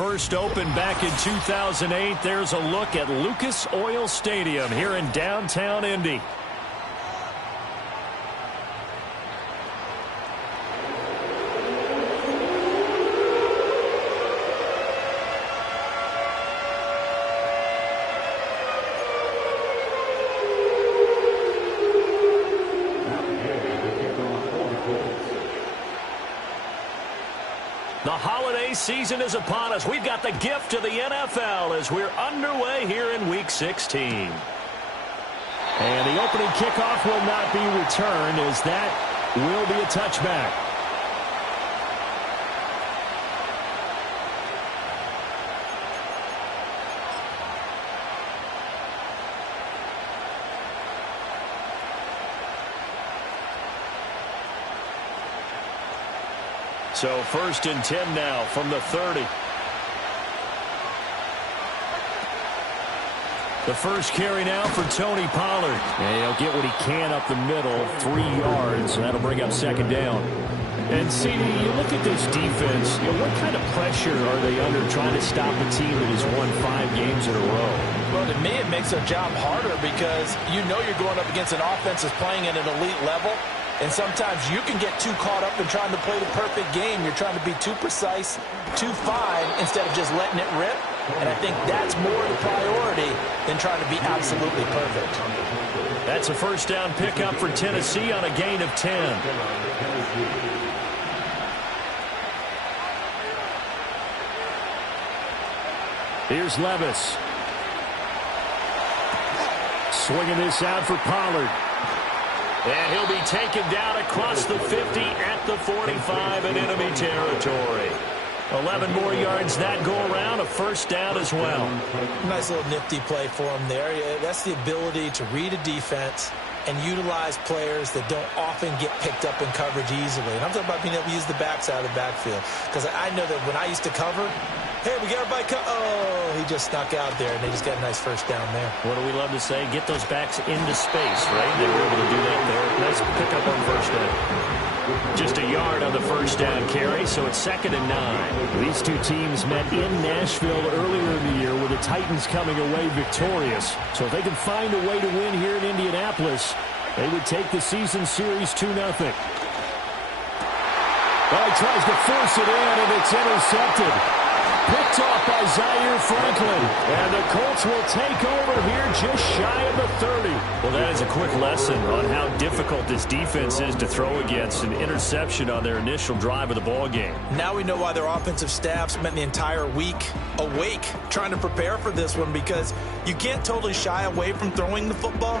first opened back in 2008. There's a look at Lucas Oil Stadium here in downtown Indy. The holiday season is upon us. We've got the gift of the NFL as we're underway here in Week 16. And the opening kickoff will not be returned, as that will be a touchback. So 1st and 10 now from the 30. The first carry now for Tony Pollard. And he'll get what he can up the middle, 3 yards. And that'll bring up 2nd down. And CD, you look at this defense, what kind of pressure are they under trying to stop a team that has won 5 games in a row? Well, to me, it makes their job harder because you know you're going up against an offense that's playing at an elite level. And sometimes you can get too caught up in trying to play the perfect game. You're trying to be too precise, too fine, instead of just letting it rip. And I think that's more the priority than trying to be absolutely perfect. That's a first down pickup for Tennessee on a gain of 10. Here's Levis. Swinging this out for Pollard. And he'll be taken down across the 50 at the 45 in enemy territory. 11 more yards that go around, a first down as well. Nice little nifty play for him there. That's the ability to read a defense and utilize players that don't often get picked up in coverage easily. And I'm talking about being able to use the backside of the backfield. Because I know that when I used to cover, hey, we got everybody oh, he just snuck out there, and they just got a nice first down there. What do we love to say? Get those backs into space, right? They were able to do that there. Nice pickup on first down. Just a yard on the first down carry, so it's 2nd and 9. These two teams met in Nashville earlier in the year with the Titans coming away victorious. So if they can find a way to win here in Indianapolis, they would take the season series 2-0. Well, he tries to force it in, and it's intercepted. Picked off by Zaire Franklin. And the Colts will take over here just shy of the 30. Well, that is a quick lesson on how difficult this defense is to throw against. An interception on their initial drive of the ball game. Now we know why their offensive staff spent the entire week awake trying to prepare for this one, because you can't totally shy away from throwing the football.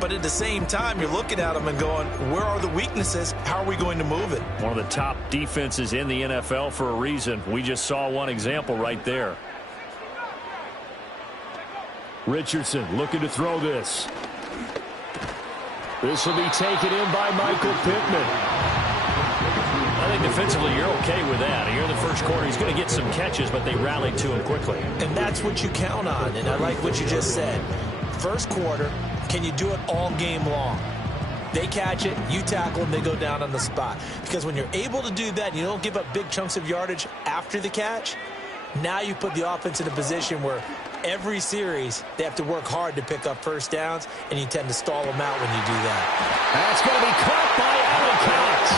But at the same time, you're looking at them and going, where are the weaknesses? How are we going to move it? One of the top defenses in the NFL for a reason. We just saw one example right there. Richardson looking to throw this. This will be taken in by Michael Pittman. I think defensively you're okay with that. Here in the first quarter, he's going to get some catches, but they rallied to him quickly. And that's what you count on, and I like what you just said. First quarter, can you do it all game long? They catch it, you tackle them, they go down on the spot. Because when you're able to do that, and you don't give up big chunks of yardage after the catch, now you put the offense in a position where every series they have to work hard to pick up first downs, and you tend to stall them out when you do that. That's going to be caught by Alan Cox.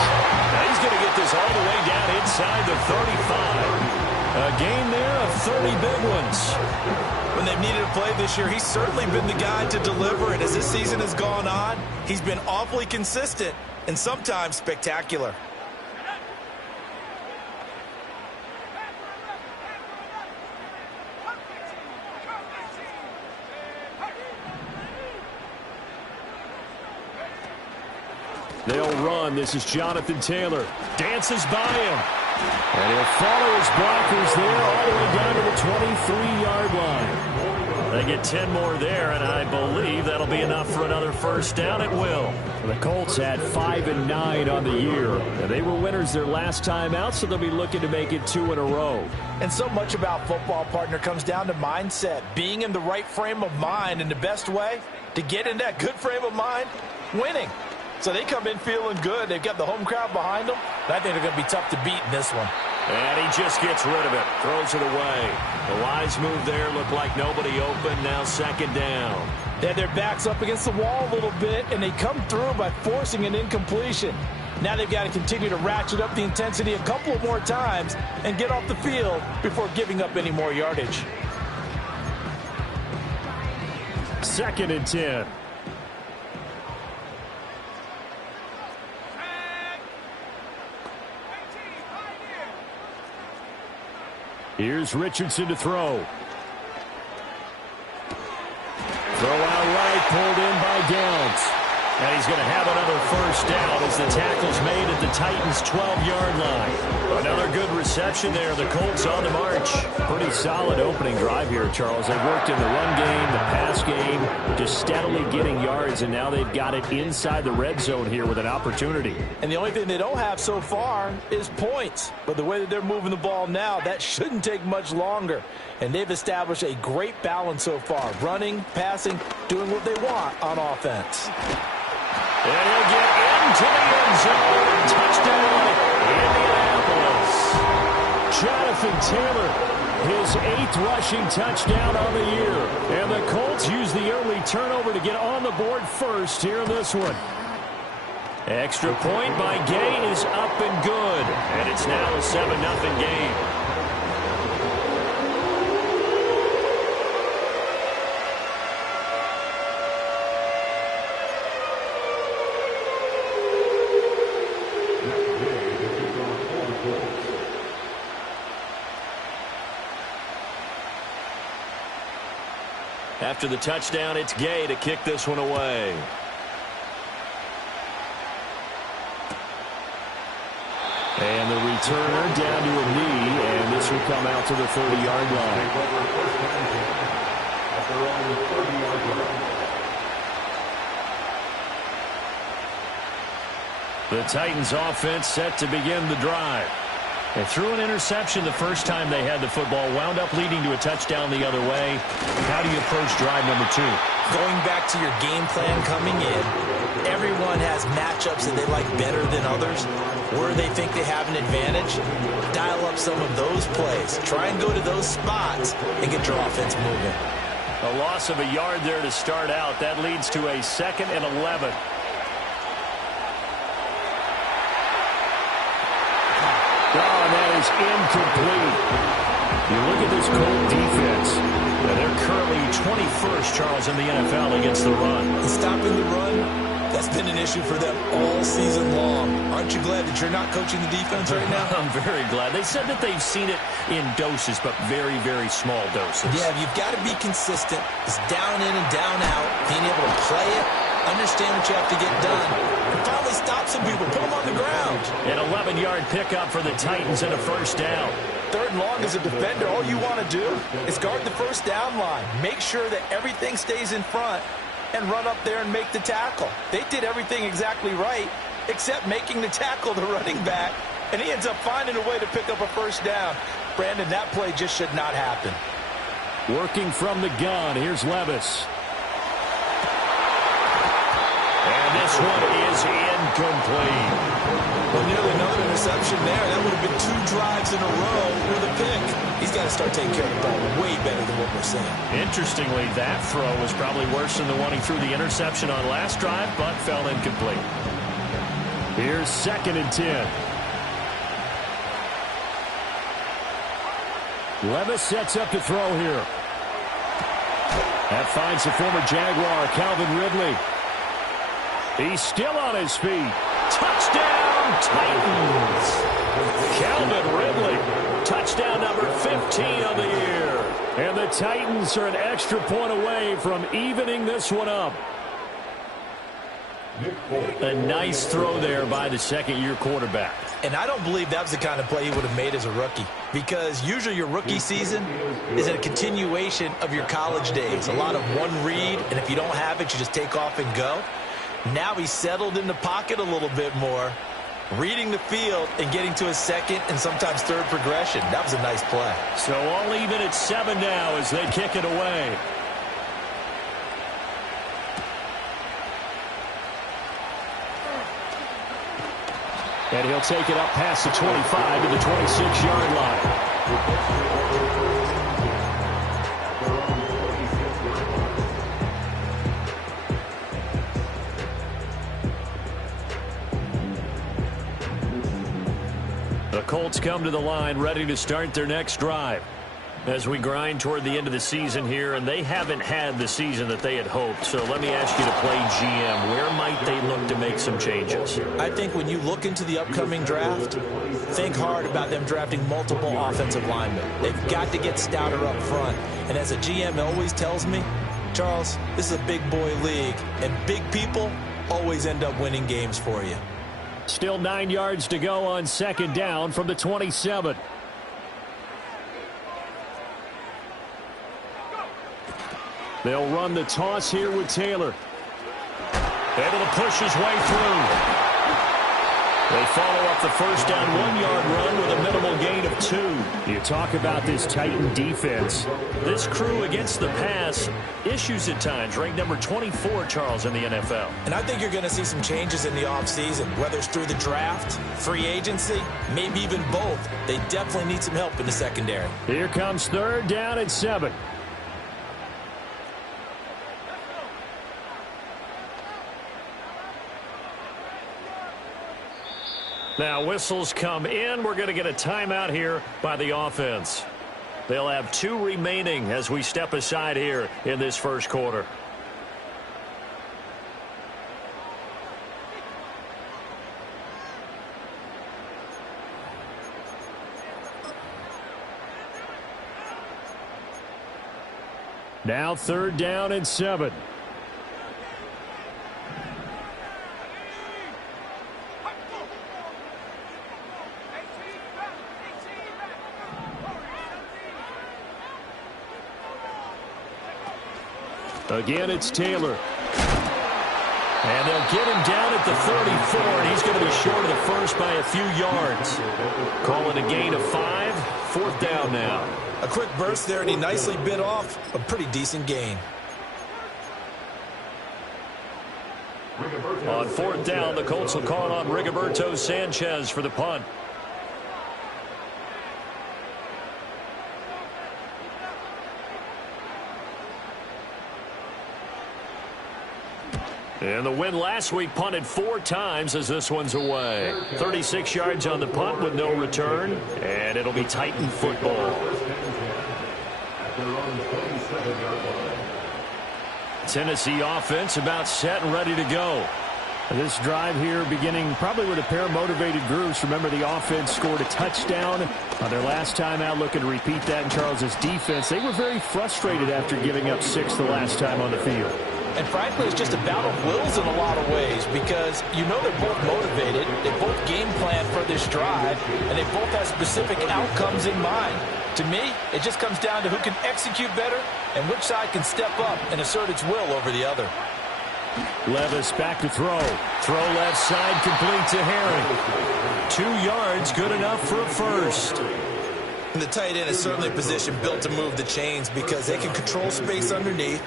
Now he's going to get this all the way down inside the 35. A gain there of 30 big ones. When they've needed a play this year, he's certainly been the guy to deliver it. As this season has gone on, he's been awfully consistent and sometimes spectacular. They'll run. This is Jonathan Taylor. Dances by him. And he'll follow his blockers there all the way down to the 23-yard line. They get 10 more there, and I believe that'll be enough for another first down. It will. The Colts had 5 and 9 on the year. And they were winners their last time out, so they'll be looking to make it 2 in a row. And so much about football, partner, comes down to mindset. Being in the right frame of mind, and the best way to get in that good frame of mind, winning. So they come in feeling good. They've got the home crowd behind them. And I think they're going to be tough to beat in this one. And he just gets rid of it. Throws it away. The wise move there. Looked like nobody open. Now second down. They had their backs up against the wall a little bit, and they come through by forcing an incompletion. Now they've got to continue to ratchet up the intensity a couple of more times and get off the field before giving up any more yardage. 2nd and 10. Here's Richardson to throw. Throw out right, pulled in by Downs. And he's going to have another first down as the tackle's made at the Titans' 12-yard line. Another good reception there. The Colts on the march. Pretty solid opening drive here, Charles. They worked in the run game, the pass game, just steadily getting yards, and now they've got it inside the red zone here with an opportunity. And the only thing they don't have so far is points. But the way that they're moving the ball now, that shouldn't take much longer. And they've established a great balance so far. Running, passing, doing what they want on offense. And he'll get into the end zone. Touchdown, Indianapolis. Jonathan Taylor, his 8th rushing touchdown on the year. And the Colts use the early turnover to get on the board first here in this one. Extra point by Gay is up and good. And it's now a 7-0 game. After the touchdown, it's Gay to kick this one away. And the returner down to a knee, and this will come out to the 30-yard line. The Titans offense set to begin the drive. They threw an interception the first time they had the football, wound up leading to a touchdown the other way. How do you approach drive number 2? Going back to your game plan coming in, everyone has matchups that they like better than others. Where they think they have an advantage, dial up some of those plays. Try and go to those spots and get your offense moving. A loss of a yard there to start out. That leads to a 2nd and 11. Oh, and that is incomplete. You look at this Colt defense. They're currently 21st, Charles, in the NFL against the run. And stopping the run, that's been an issue for them all season long. Aren't you glad that you're not coaching the defense right now? I'm very glad. They said that they've seen it in doses, but very, very small doses. Yeah, you've got to be consistent. It's down in and down out. Being able to play it, understand what you have to get done, and finally stop some people, put them on the ground. An 11-yard pickup for the Titans and a first down. 3rd and long as a defender, all you want to do is guard the first down line. Make sure that everything stays in front and run up there and make the tackle. They did everything exactly right except making the tackle the running back, and he ends up finding a way to pick up a first down. Brandon, that play just should not happen. Working from the gun, here's Levis. And this one is incomplete. Well, nearly another interception there. That would have been 2 drives in a row with a pick. He's got to start taking care of the ball way better than what we're seeing. Interestingly, that throw was probably worse than the one he threw the interception on last drive, but fell incomplete. Here's 2nd and 10. Levis sets up to throw here. That finds the former Jaguar, Calvin Ridley. He's still on his feet. Touchdown, Titans. Calvin Ridley. Touchdown number 15 on the year. And the Titans are an extra point away from evening this one up. A nice throw there by the 2nd-year quarterback. And I don't believe that was the kind of play he would have made as a rookie, because usually your rookie season is a continuation of your college days. A lot of one read, and if you don't have it, you just take off and go. Now he's settled in the pocket a little bit more, reading the field and getting to his 2nd and sometimes 3rd progression. That was a nice play. So all even at 7 now as they kick it away. And he'll take it up past the 25 to the 26-yard line. The Colts come to the line ready to start their next drive. As we grind toward the end of the season here, and they haven't had the season that they had hoped. So let me ask you to play GM. Where might they look to make some changes? I think when you look into the upcoming draft, think hard about them drafting multiple offensive linemen. They've got to get stouter up front. And as a GM always tells me, Charles, this is a big boy league, and big people always end up winning games for you. Still 9 yards to go on second down from the 27. They'll run the toss here with Taylor. Able to push his way through. They follow up the first down 1-yard run with a minimal gain of 2. You talk about this Titan defense. This crew against the pass, issues at times, ranked number 24, Charles, in the NFL. And I think you're going to see some changes in the offseason, whether it's through the draft, free agency, maybe even both. They definitely need some help in the secondary. Here comes third down and 7. Now whistles come in. We're going to get a timeout here by the offense. They'll have 2 remaining as we step aside here in this first quarter. Now third down and 7. Again, it's Taylor. And they'll get him down at the 34, and he's going to be short of the first by a few yards. Call it a gain of 5. Fourth down now. A quick burst there, and he nicely bit off a pretty decent gain. On fourth down, the Colts will call on Rigoberto Sanchez for the punt. And the win last week punted 4 times as this one's away. 36 yards on the punt with no return. And it'll be Titan football. Tennessee offense about set and ready to go. This drive here beginning probably with a pair of motivated groups. Remember, the offense scored a touchdown on their last time out. Looking to repeat that in Charles's defense. They were very frustrated after giving up 6 the last time on the field. And frankly, it's just a battle of wills in a lot of ways because you know they're both motivated, they both game plan for this drive, and they both have specific outcomes in mind. To me, it just comes down to who can execute better and which side can step up and assert its will over the other. Levis back to throw. Throw left side complete to Herring. 2 yards, good enough for a first. And the tight end is certainly a position built to move the chains because they can control space underneath.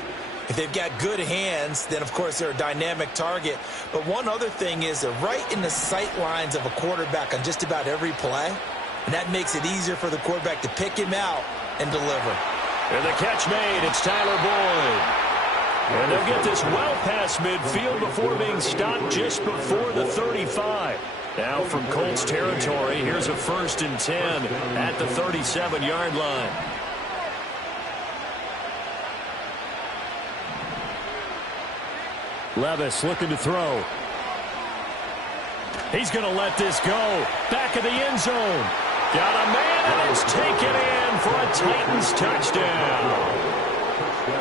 If they've got good hands, then, of course, they're a dynamic target. But one other thing is they're right in the sight lines of a quarterback on just about every play. And that makes it easier for the quarterback to pick him out and deliver. And the catch made. It's Tyler Boyd. And they'll get this well past midfield before being stopped just before the 35. Now from Colts territory, here's a 1st and 10 at the 37-yard line. Levis looking to throw. He's going to let this go. Back of the end zone. Got a man, and it's taken in for a Titans touchdown.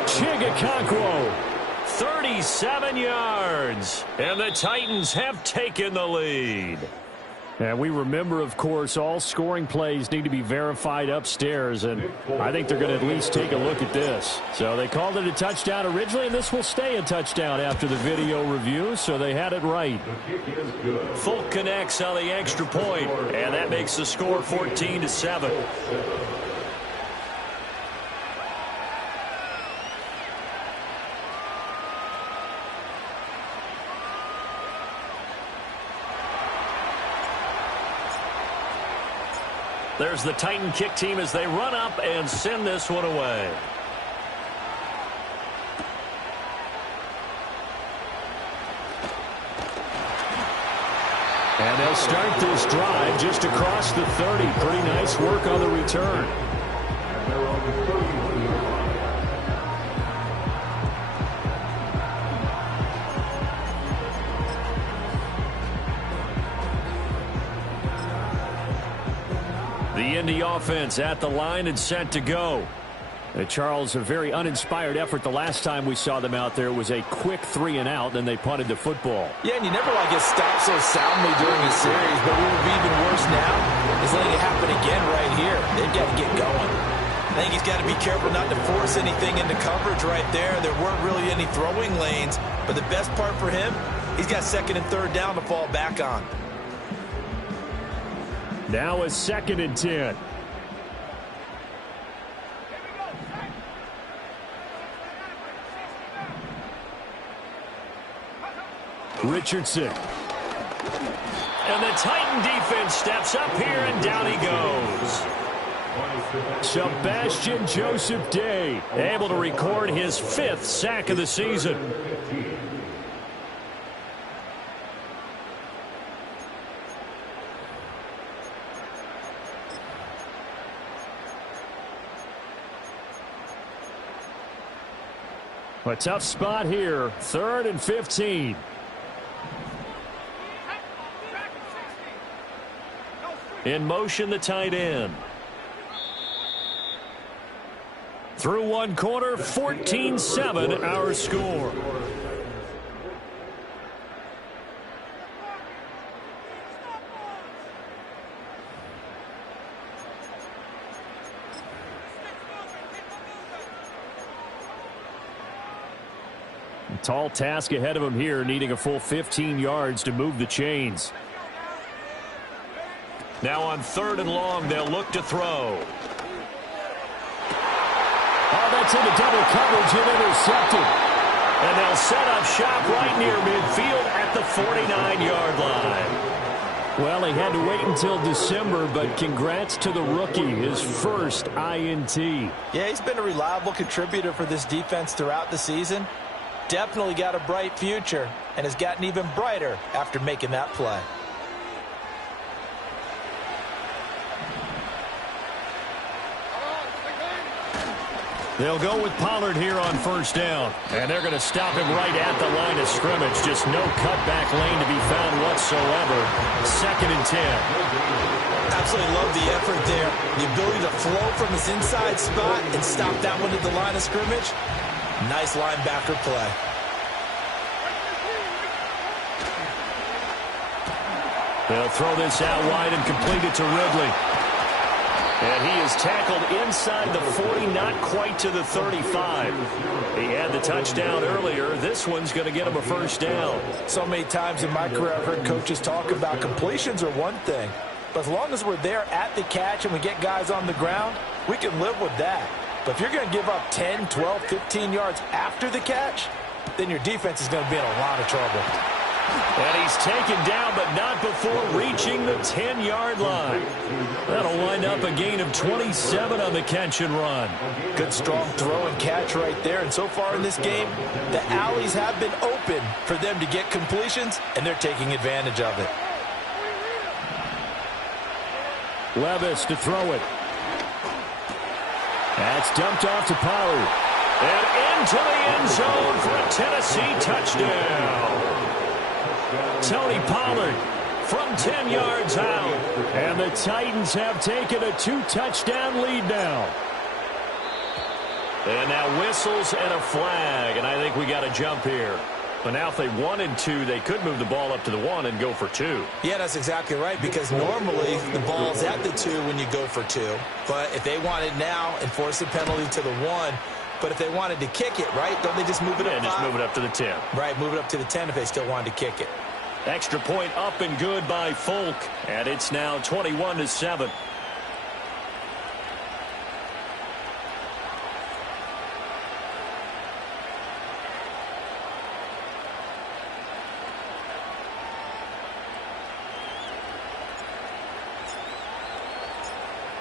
Chigakonkwo, 37 yards. And the Titans have taken the lead. And we remember, of course, all scoring plays need to be verified upstairs, and I think they're going to at least take a look at this. So they called it a touchdown originally, and this will stay a touchdown after the video review, so they had it right. Folk connects on the extra point, and that makes the score 14-7. There's the Titan kick team as they run up and send this one away. And they'll start this drive just across the 30. Pretty nice work on the return. The Indy offense at the line and set to go. Charles, a very uninspired effort the last time we saw them out there. It was a quick 3-and-out, then they punted the football. Yeah, and you never want to get stopped so soundly during a series, but what would be even worse now is letting it happen again right here. They've got to get going. I think he's got to be careful not to force anything into coverage right there. There weren't really any throwing lanes, but the best part for him, he's got second and third down to fall back on. Now a 2nd and 10. Richardson. And the Titan defense steps up here, and down he goes. Sebastian Joseph Day able to record his 5th sack of the season. A tough spot here, 3rd and 15. In motion, the tight end. Through one quarter, 14-7 our score. Tall task ahead of him here, needing a full 15 yards to move the chains. Now on 3rd and long, they'll look to throw. Oh, that's into double coverage and intercepted. And they'll set up shop right near midfield at the 49-yard line. Well, he had to wait until December, but congrats to the rookie, his first INT. Yeah, he's been a reliable contributor for this defense throughout the season. Definitely got a bright future and has gotten even brighter after making that play. They'll go with Pollard here on 1st down. And they're going to stop him right at the line of scrimmage. Just no cutback lane to be found whatsoever. 2nd and 10. Absolutely love the effort there. The ability to flow from his inside spot and stop that one at the line of scrimmage. Nice linebacker play. They'll throw this out wide and complete it to Ridley. And he is tackled inside the 40, not quite to the 35. He had the touchdown earlier. This one's going to get him a 1st down. So many times in my career I've heard coaches talk about completions are one thing. But as long as we're there at the catch and we get guys on the ground, we can live with that. But if you're going to give up 10, 12, 15 yards after the catch, then your defense is going to be in a lot of trouble. And he's taken down, but not before reaching the 10-yard line. That'll wind up a gain of 27 on the catch and run. Good, strong throw and catch right there. And so far in this game, the alleys have been open for them to get completions, and they're taking advantage of it. Levis to throw it. That's dumped off to Pollard. And into the end zone for a Tennessee touchdown. Tony Pollard from 10 yards out. And the Titans have taken a 2-touchdown lead now. And now whistles and a flag. And I think we got a jump here. But now if they wanted to, they could move the ball up to the 1 and go for 2. Yeah, that's exactly right, because normally the ball's at the 2 when you go for 2. But if they wanted now, enforce the penalty to the 1. But if they wanted to kick it, right, don't they just move it up? Yeah, just move it up to the 10. Right, move it up to the 10 if they still wanted to kick it. Extra point up and good by Folk. And it's now 21-7.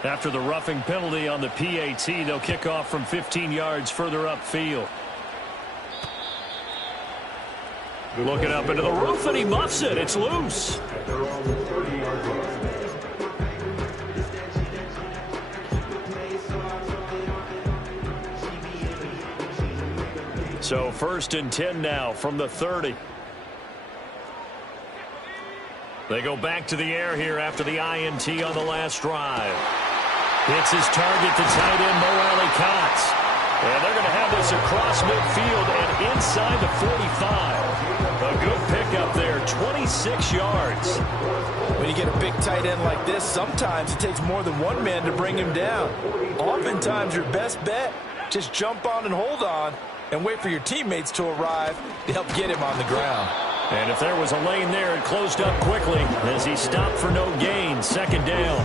After the roughing penalty on the PAT, they'll kick off from 15 yards further upfield. Looking up into the roof, and he muffs it. It's loose. So 1st and 10 now from the 30. They go back to the air here after the INT on the last drive. Hits his target, the tight end, Mo Alley-Cox. And they're going to have this across midfield and inside the 45. A good pickup there, 26 yards. When you get a big tight end like this, sometimes it takes more than one man to bring him down. Oftentimes, your best bet, just jump on and hold on and wait for your teammates to arrive to help get him on the ground. And if there was a lane there, it closed up quickly as he stopped for no gain. 2nd down.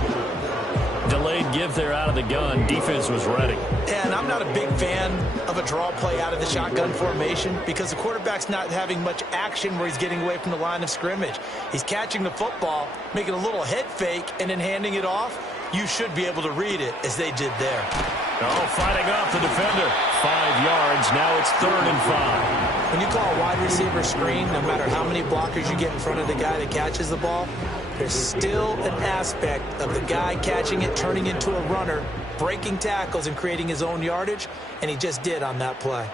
Delayed give there out of the gun. Defense was ready. And I'm not a big fan of a draw play out of the shotgun formation because the quarterback's not having much action where he's getting away from the line of scrimmage. He's catching the football, making a little head fake, and then handing it off. You should be able to read it as they did there. Oh, fighting off the defender. 5 yards. Now it's 3rd and 5. When you call a wide receiver screen, no matter how many blockers you get in front of the guy that catches the ball, there's still an aspect of the guy catching it, turning into a runner, breaking tackles and creating his own yardage, and he just did on that play.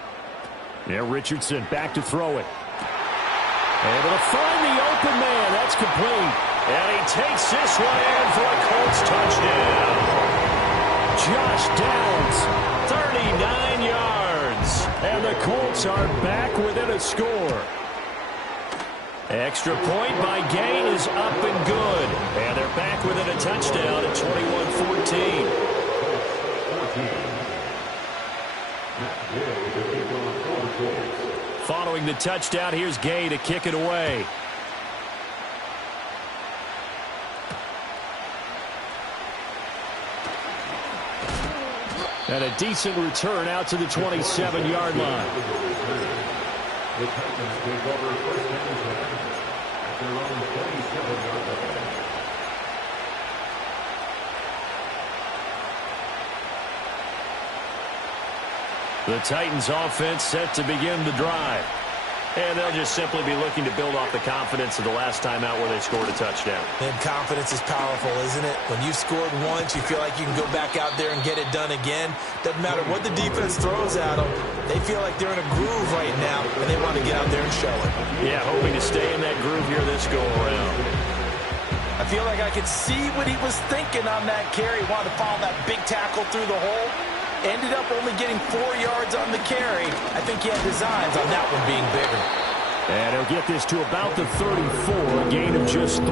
Yeah, Richardson back to throw it. Able to find the open man. That's complete. And he takes this one in for a Colts touchdown. Josh Downs, 39 yards. And the Colts are back within a score. Extra point by Gain is up and good. And they're back within a touchdown at 21-14. Following the touchdown, here's Gay to kick it away. And a decent return out to the 27-yard line. The Titans take over first down at their own 27-yard line. The Titans offense set to begin the drive. And they'll just simply be looking to build off the confidence of the last time out where they scored a touchdown. And confidence is powerful, isn't it? When you scored once, you feel like you can go back out there and get it done again. Doesn't matter what the defense throws at them. They feel like they're in a groove right now, and they want to get out there and show it. Yeah, hoping to stay in that groove here this go-around. I feel like I could see what he was thinking on that carry. Wanted to follow that big tackle through the hole. Ended up only getting 4 yards on the carry. I think he had designs on that one being bigger. And he'll get this to about the 34, a gain of just 3.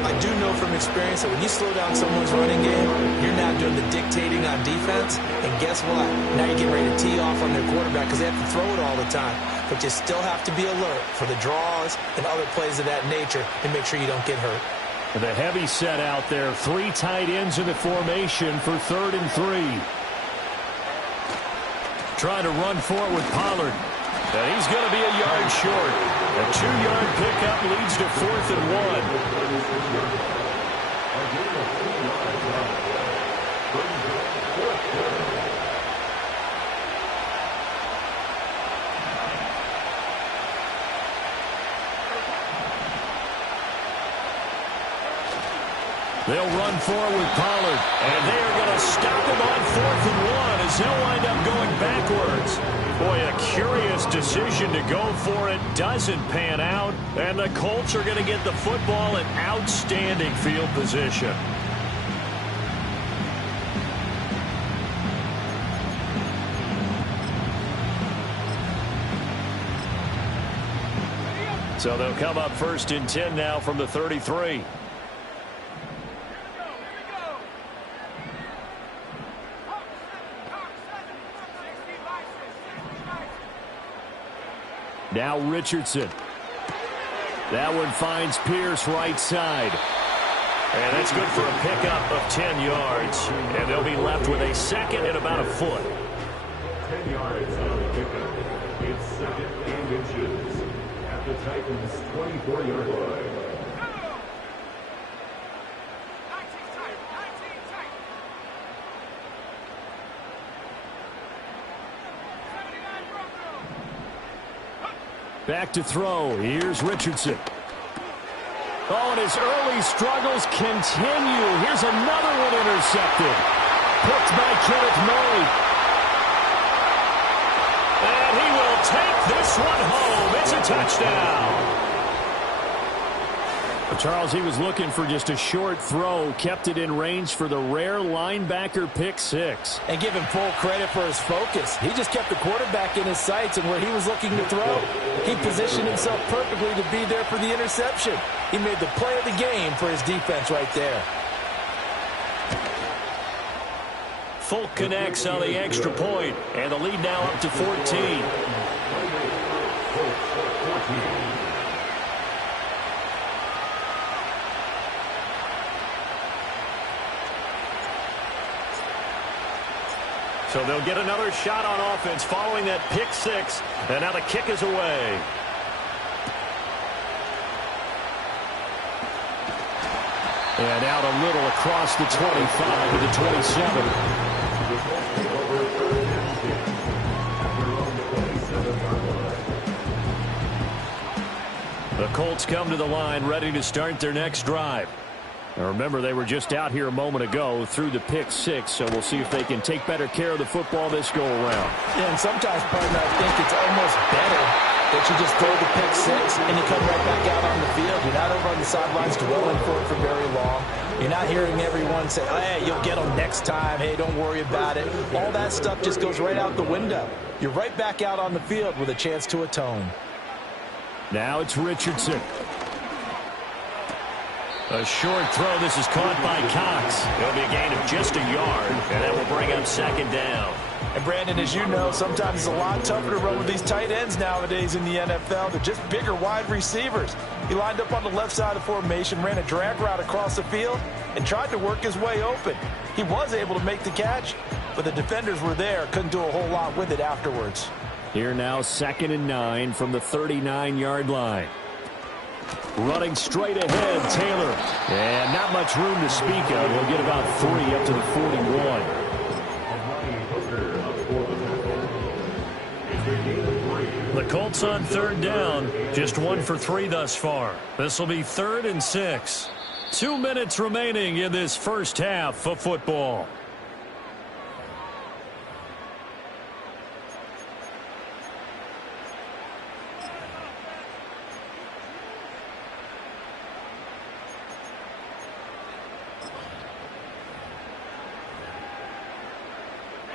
I do know from experience that when you slow down someone's running game, you're now doing the dictating on defense. And guess what? Now you're getting ready to tee off on their quarterback because they have to throw it all the time. But you still have to be alert for the draws and other plays of that nature and make sure you don't get hurt. The heavy set out there. 3 tight ends in the formation for 3rd and 3. Trying to run for it with Pollard. And he's going to be a yard short. A 2-yard pickup leads to 4th and 1. They'll run forward with Pollard, and they are going to stop him on 4th and 1 as he'll wind up going backwards. Boy, a curious decision to go for it. Doesn't pan out, and the Colts are going to get the football in outstanding field position. So they'll come up 1st and 10 now from the 33. Now Richardson. That one finds Pierce right side. And that's good for a pickup of 10 yards. And they'll be left with a 2nd and about a foot. 10 yards on the pickup. It's 2nd and inches at the Titans' 24-yard line. Back to throw. Here's Richardson. Oh, and his early struggles continue. Here's another one intercepted. Picked by Kenneth Murray. And he will take this one home. It's a touchdown. Charles, he was looking for just a short throw, kept it in range for the rare linebacker pick six. And give him full credit for his focus. He just kept the quarterback in his sights and where he was looking to throw. He positioned himself perfectly to be there for the interception. He made the play of the game for his defense right there. Folk connects on the extra point, and the lead now up to 14. So they'll get another shot on offense following that pick six. And now the kick is away. And out a little across the 25 to the 27. The Colts come to the line ready to start their next drive. Now remember, they were just out here a moment ago through the pick six, so we'll see if they can take better care of the football this go-around. Yeah, and sometimes, partner, I think it's almost better that you just throw the pick six and you come right back out on the field. You're not over on the sidelines dwelling for it for very long. You're not hearing everyone say, oh, hey, you'll get them next time. Hey, don't worry about it. All that stuff just goes right out the window. You're right back out on the field with a chance to atone. Now it's Richardson. A short throw. This is caught by Cox. It'll be a gain of just a yard, and that will bring up second down. And, Brandon, as you know, sometimes it's a lot tougher to run with these tight ends nowadays in the NFL. They're just bigger wide receivers. He lined up on the left side of formation, ran a drag route across the field, and tried to work his way open. He was able to make the catch, but the defenders were there. Couldn't do a whole lot with it afterwards. Here now, 2nd and 9 from the 39-yard line. Running straight ahead, Taylor. And not much room to speak of. He'll get about 3 up to the 41. The Colts on 3rd down. Just 1 for 3 thus far. This will be 3rd and 6. 2 minutes remaining in this first half of football.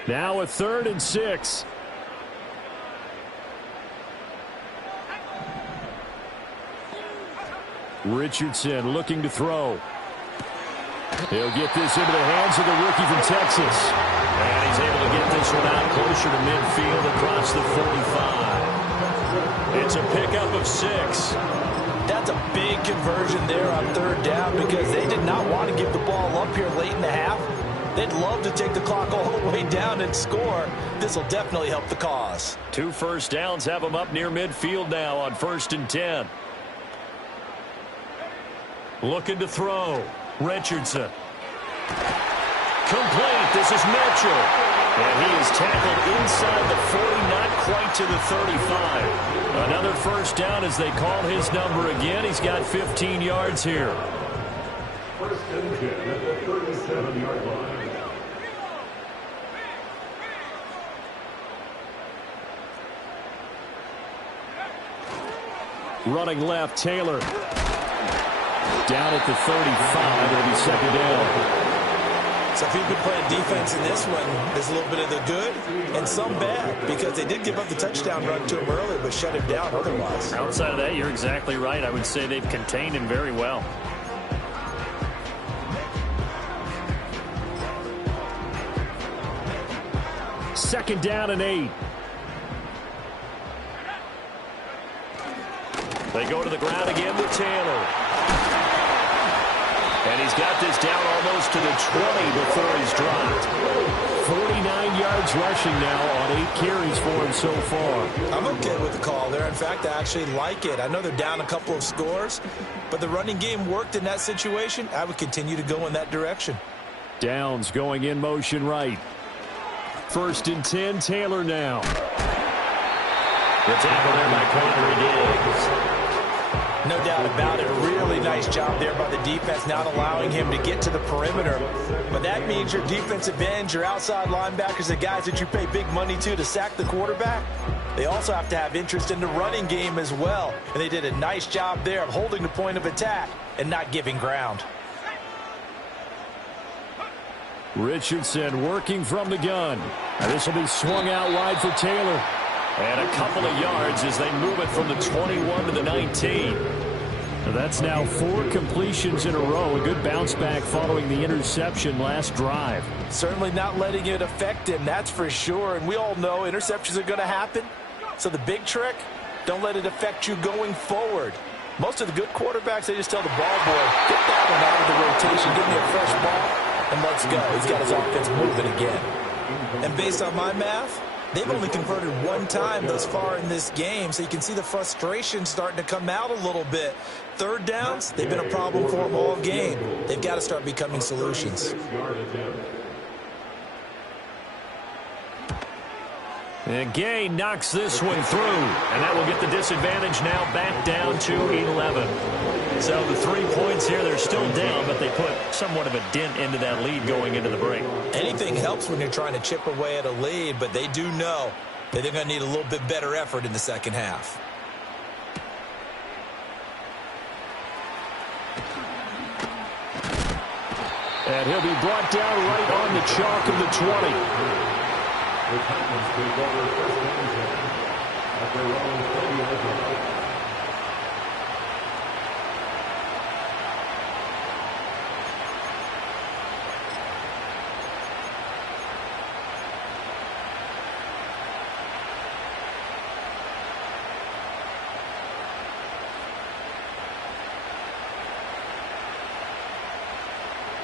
Now a 3rd and 6. Richardson looking to throw. He'll get this into the hands of the rookie from Texas. And he's able to get this one out closer to midfield across the 45. It's a pickup of 6. That's a big conversion there on 3rd down because they did not want to give the ball up here late in the half. They'd love to take the clock all the way down and score. This will definitely help the cause. 2 first downs have them up near midfield now on 1st and 10. Looking to throw. Richardson. Complete. This is Mitchell. And he is tackled inside the 40, not quite to the 35. Another first down as they call his number again. He's got 15 yards here. 1st and 10 at the 37-yard line. Running left, Taylor. Down at the 35. It'll be 2nd down. So if you've been playing defense in this one, there's a little bit of the good and some bad because they did give up the touchdown run to him earlier but shut him down otherwise. Outside of that, you're exactly right. I would say they've contained him very well. Second down and 8. They go to the ground again with Taylor. And he's got this down almost to the 20 before he's dropped. 49 yards rushing now on 8 carries for him so far. I'm okay with the call there. In fact, I actually like it. I know they're down a couple of scores, but the running game worked in that situation. I would continue to go in that direction. Downs going in motion right. 1st and 10, Taylor now. The tackle there by Quandre Diggs. No doubt about it. Really nice job there by the defense, not allowing him to get to the perimeter. But that means your defensive ends, your outside linebackers, the guys that you pay big money to sack the quarterback, they also have to have interest in the running game as well. And they did a nice job there of holding the point of attack and not giving ground. Richardson working from the gun. And this will be swung out wide for Taylor. And a couple of yards as they move it from the 21 to the 19. That's now 4 completions in a row. A good bounce back following the interception last drive. Certainly not letting it affect him, that's for sure. And we all know interceptions are going to happen. So the big trick, don't let it affect you going forward. Most of the good quarterbacks, they just tell the ball boy, get that one out of the rotation, give me a fresh ball, and let's go. He's got his offense moving again. And based on my math, they've only converted 1 time thus far in this game, so you can see the frustration starting to come out a little bit. Third downs, they've been a problem for them all game. They've got to start becoming solutions. And Gay knocks this one through, and that will get the disadvantage now back down to 11. So the 3 points here, they're still down, but they put somewhat of a dent into that lead going into the break. Anything helps when you're trying to chip away at a lead, but they do know that they're going to need a little bit better effort in the second half. And he'll be brought down right on the chalk of the 20.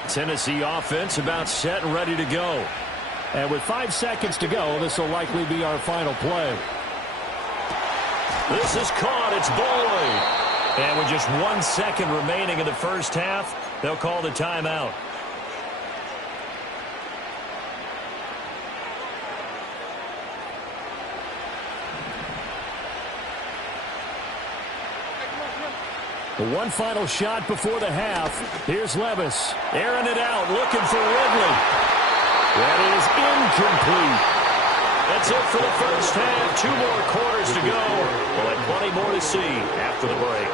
Tennessee offense about set and ready to go. And with 5 seconds to go, this will likely be our final play. This is caught. It's Boyd. And with just 1 second remaining in the first half, they'll call the timeout. The one final shot before the half. Here's Levis. Airing it out, looking for Ridley. That is incomplete. That's it for the first half. 2 more quarters to go. We'll have plenty more to see after the break.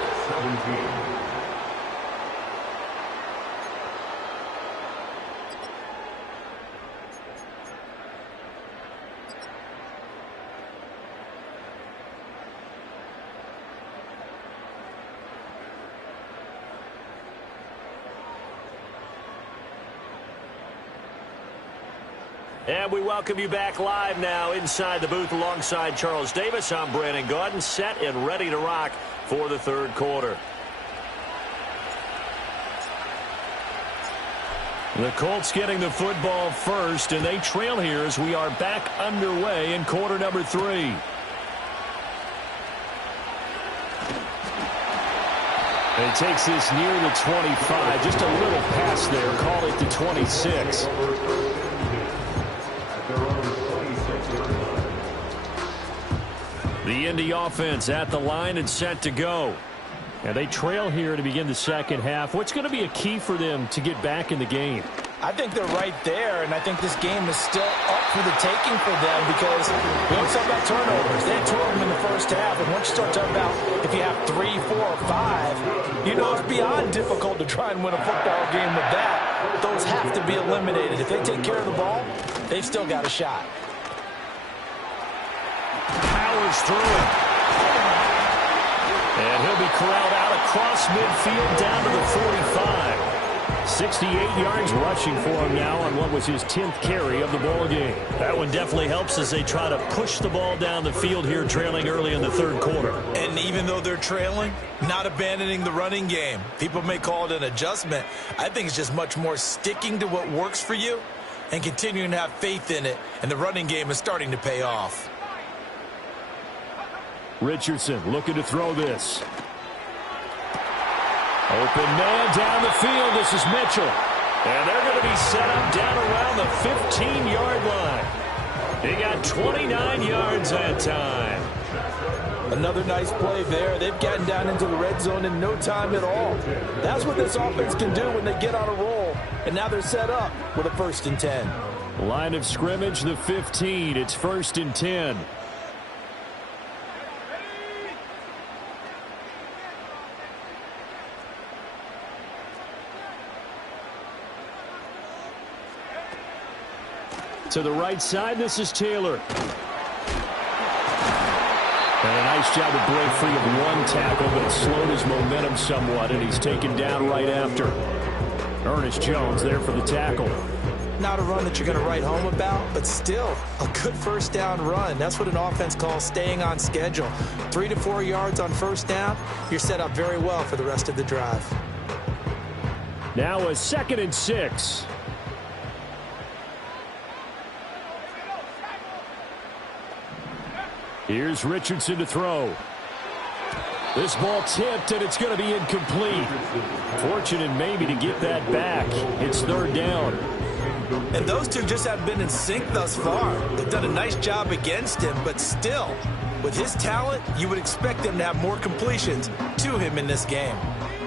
And we welcome you back live now inside the booth alongside Charles Davis. I'm Brandon Gaudin, set and ready to rock for the third quarter. The Colts getting the football first, and they trail here as we are back underway in quarter number 3. And he takes this near the 25. Just a little pass there. Call it the 26. The Indy offense at the line and set to go. And they trail here to begin the second half. What's going to be a key for them to get back in the game? I think they're right there, and I think this game is still up for the taking for them because we always talk about turnovers. They had 2 of them in the first half, and once you start talking about if you have 3, 4, or 5, you know it's beyond difficult to try and win a football game with that. Those have to be eliminated. If they take care of the ball, they've still got a shot. Powers through it. And he'll be corralled out across midfield down to the 45. 68 yards rushing for him now on what was his 10th carry of the ball game. That one definitely helps as they try to push the ball down the field here, trailing early in the third quarter. And even though they're trailing, not abandoning the running game. People may call it an adjustment. I think it's just much more sticking to what works for you and continuing to have faith in it. And the running game is starting to pay off. Richardson looking to throw this. Open man down the field. This is Mitchell. And they're going to be set up down around the 15-yard line. He got 29 yards that time. Another nice play there. They've gotten down into the red zone in no time at all. That's what this offense can do when they get on a roll. And now they're set up with a 1st and 10. Line of scrimmage, the 15. It's 1st and 10. To the right side, this is Taylor. And a nice job to break free of one tackle, but it slowed his momentum somewhat, and he's taken down right after. Ernest Jones there for the tackle. Not a run that you're going to write home about, but still a good 1st down run. That's what an offense calls staying on schedule. 3 to 4 yards on 1st down, you're set up very well for the rest of the drive. Now a 2nd and 6. Here's Richardson to throw. This ball tipped, and it's going to be incomplete. Fortunate maybe to get that back. It's 3rd down. And those two just haven't been in sync thus far. They've done a nice job against him, but still, with his talent, you would expect them to have more completions to him in this game.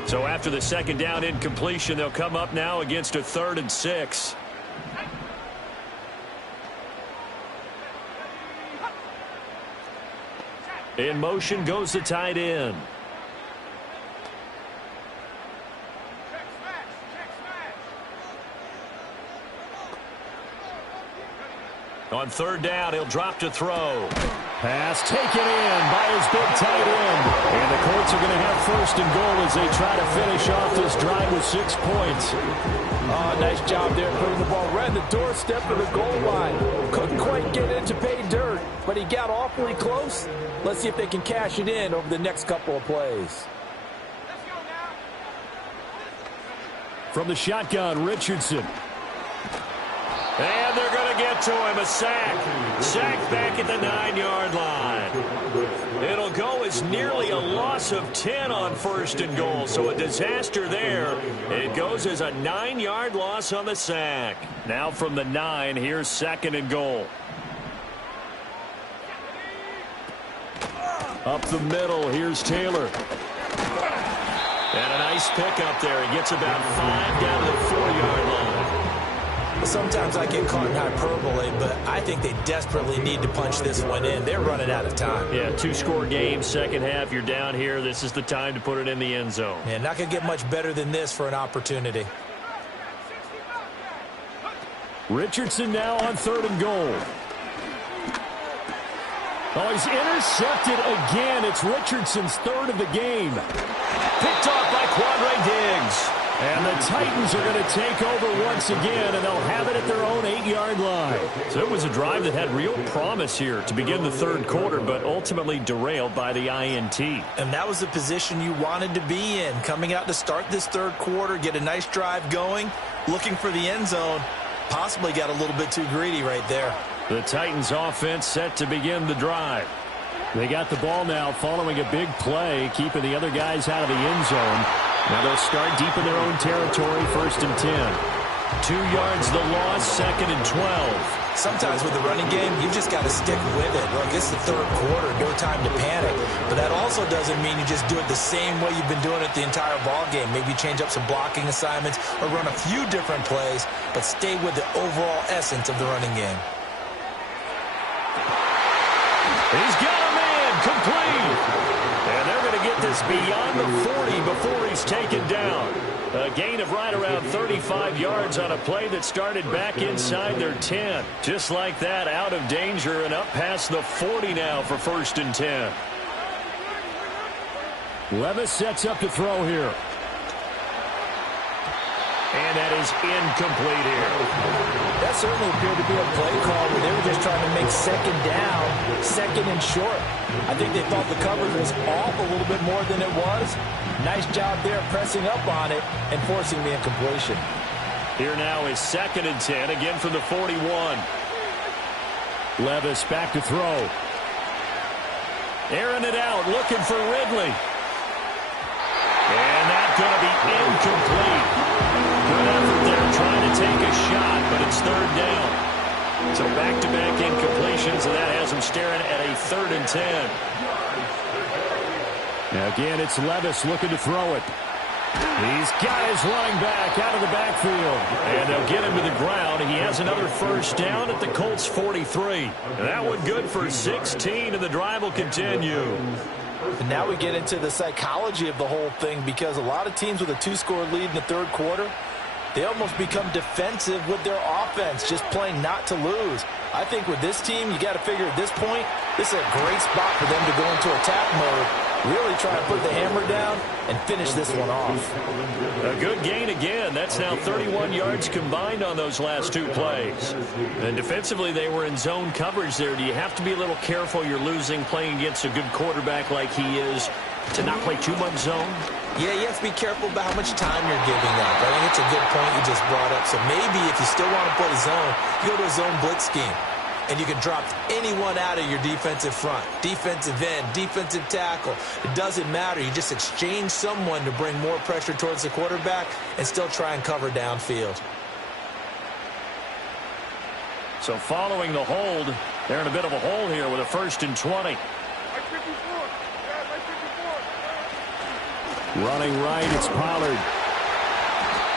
So after the 2nd down incompletion, they'll come up now against a 3rd and 6. In motion goes the tight end. On 3rd down, he'll drop to throw. Pass taken in by his big tight end. And the Colts are going to have 1st and goal as they try to finish off this drive with 6 points. Oh, nice job there putting the ball right in the doorstep of the goal line. Couldn't quite get it to pay dirt, but he got awfully close. Let's see if they can cash it in over the next couple of plays. From the shotgun, Richardson. And they're going to get to him. A sack. Sack back at the 9-yard line. It'll go as nearly a loss of 10 on 1st and goal. So a disaster there. It goes as a 9-yard loss on the sack. Now from the 9, here's 2nd and goal. Up the middle, here's Taylor. And a nice pickup there. He gets about 5 down to the 4-yard line. Sometimes I get caught in hyperbole, but I think they desperately need to punch this one in. They're running out of time. Yeah, 2-score game, 2nd half, you're down here. This is the time to put it in the end zone. Yeah, not going to get much better than this for an opportunity. Richardson now on 3rd and goal. Oh, he's intercepted again. It's Richardson's 3rd of the game. Picked off by Quandre Diggs. And the Titans are going to take over once again, and they'll have it at their own 8-yard line. So it was a drive that had real promise here to begin the 3rd quarter, but ultimately derailed by the INT. And that was the position you wanted to be in, coming out to start this 3rd quarter, get a nice drive going, looking for the end zone. Possibly got a little bit too greedy right there. The Titans offense set to begin the drive. They got the ball now following a big play, keeping the other guys out of the end zone. Now they'll start deep in their own territory, 1st and 10. 2 yards the loss, 2nd and 12. Sometimes with the running game, you just got to stick with it. Look, it's the 3rd quarter, no time to panic. But that also doesn't mean you just do it the same way you've been doing it the entire ball game. Maybe change up some blocking assignments or run a few different plays, but stay with the overall essence of the running game. He's got a man, complete. And they're going to get this beyond the 40 before he's taken down. A gain of right around 35 yards on a play that started back inside their 10. Just like that, out of danger and up past the 40 now for 1st and 10. Levis sets up to throw here. And that is incomplete here. That certainly appeared to be a play call where they were just trying to make 2nd down, 2nd and short. I think they thought the coverage was off a little bit more than it was. Nice job there pressing up on it and forcing the incompletion. Here now is 2nd and 10, again from the 41. Levis back to throw. Airing it out, looking for Ridley. And that's going to be incomplete. Good effort there, trying to take a shot, but it's 3rd down. So back-to-back incompletions, and that has them staring at a 3rd and 10. Now again, it's Levis looking to throw it. He's got his running back out of the backfield. And they'll get him to the ground. He has another first down at the Colts 43. That one good for 16, and the drive will continue. And now we get into the psychology of the whole thing, because a lot of teams with a 2-score lead in the third quarter, they almost become defensive with their offense, just playing not to lose. I think with this team, you got to figure at this point, this is a great spot for them to go into attack mode, really try to put the hammer down and finish this one off. A good gain again. That's now 31 yards combined on those last 2 plays. And defensively, they were in zone coverage there. Do you have to be a little careful you're losing playing against a good quarterback like he is to not play too much zone? Yeah, you have to be careful about how much time you're giving up. I think it's a good point you just brought up. So maybe if you still want to play zone, you go to a zone blitz scheme. And you can drop anyone out of your defensive front. Defensive end, defensive tackle. It doesn't matter. You just exchange someone to bring more pressure towards the quarterback and still try and cover downfield. So following the hold, they're in a bit of a hole here with a 1st and 20. Running right, it's Pollard.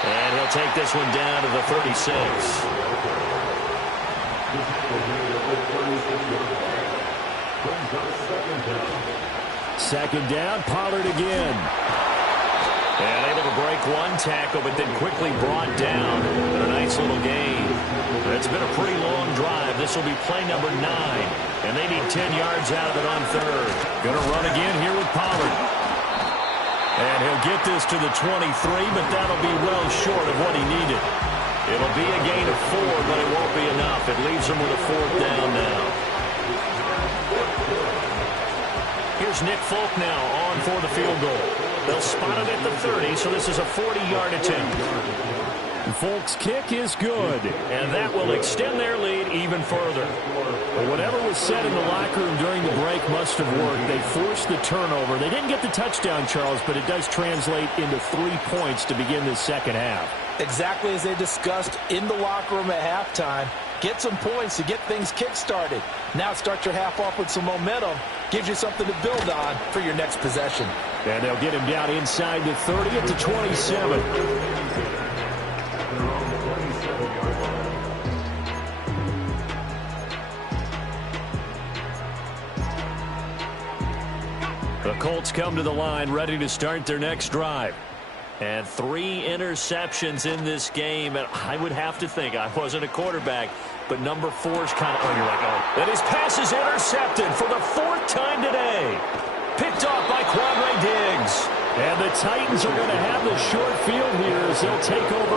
And he'll take this one down to the 36. Second down, Pollard again. And able to break one tackle, but then quickly brought down. But a nice little gain. It's been a pretty long drive. This will be play number 9. And they need 10 yards out of it on 3rd. Going to run again here with Pollard. And he'll get this to the 23, but that'll be well short of what he needed. It'll be a gain of 4, but it won't be enough. It leaves him with a 4th down now. Here's Nick Folk now on for the field goal. They'll spot it at the 30, so this is a 40-yard attempt. Folk's kick is good, and that will extend their lead even further. But whatever was said in the locker room during the break must have worked. They forced the turnover. They didn't get the touchdown, Charles, but it does translate into 3 points to begin the second half. Exactly as they discussed in the locker room at halftime. Get some points to get things kick-started. Now start your half off with some momentum. Gives you something to build on for your next possession. And they'll get him down inside the 30 at the 27. The Colts come to the line ready to start their next drive. And 3 interceptions in this game. And I would have to think, I wasn't a quarterback, but number 4's kind of, you're like, oh. And his pass is intercepted for the 4th time today. Picked off by Quadre Diggs. And the Titans are going to have the short field here as they'll take over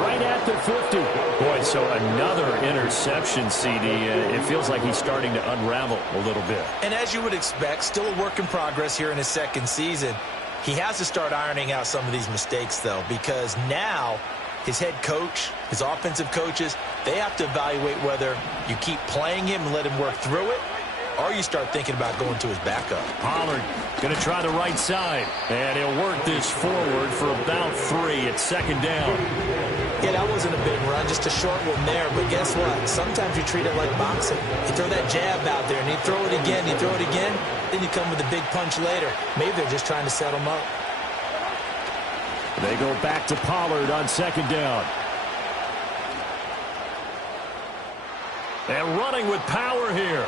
right at the 50. Boy, so another interception, CD. It feels like he's starting to unravel a little bit. And as you would expect, still a work in progress here in his second season. He has to start ironing out some of these mistakes, though, because now his head coach, his offensive coaches, they have to evaluate whether you keep playing him and let him work through it, or you start thinking about going to his backup. Pollard going to try the right side, and he'll work this forward for about 3 at 2nd down. Yeah, that wasn't a big run, just a short one there, but guess what? Sometimes you treat it like boxing. You throw that jab out there, and you throw it again, then you come with a big punch later. Maybe they're just trying to set him up. They go back to Pollard on 2nd down. And running with power here.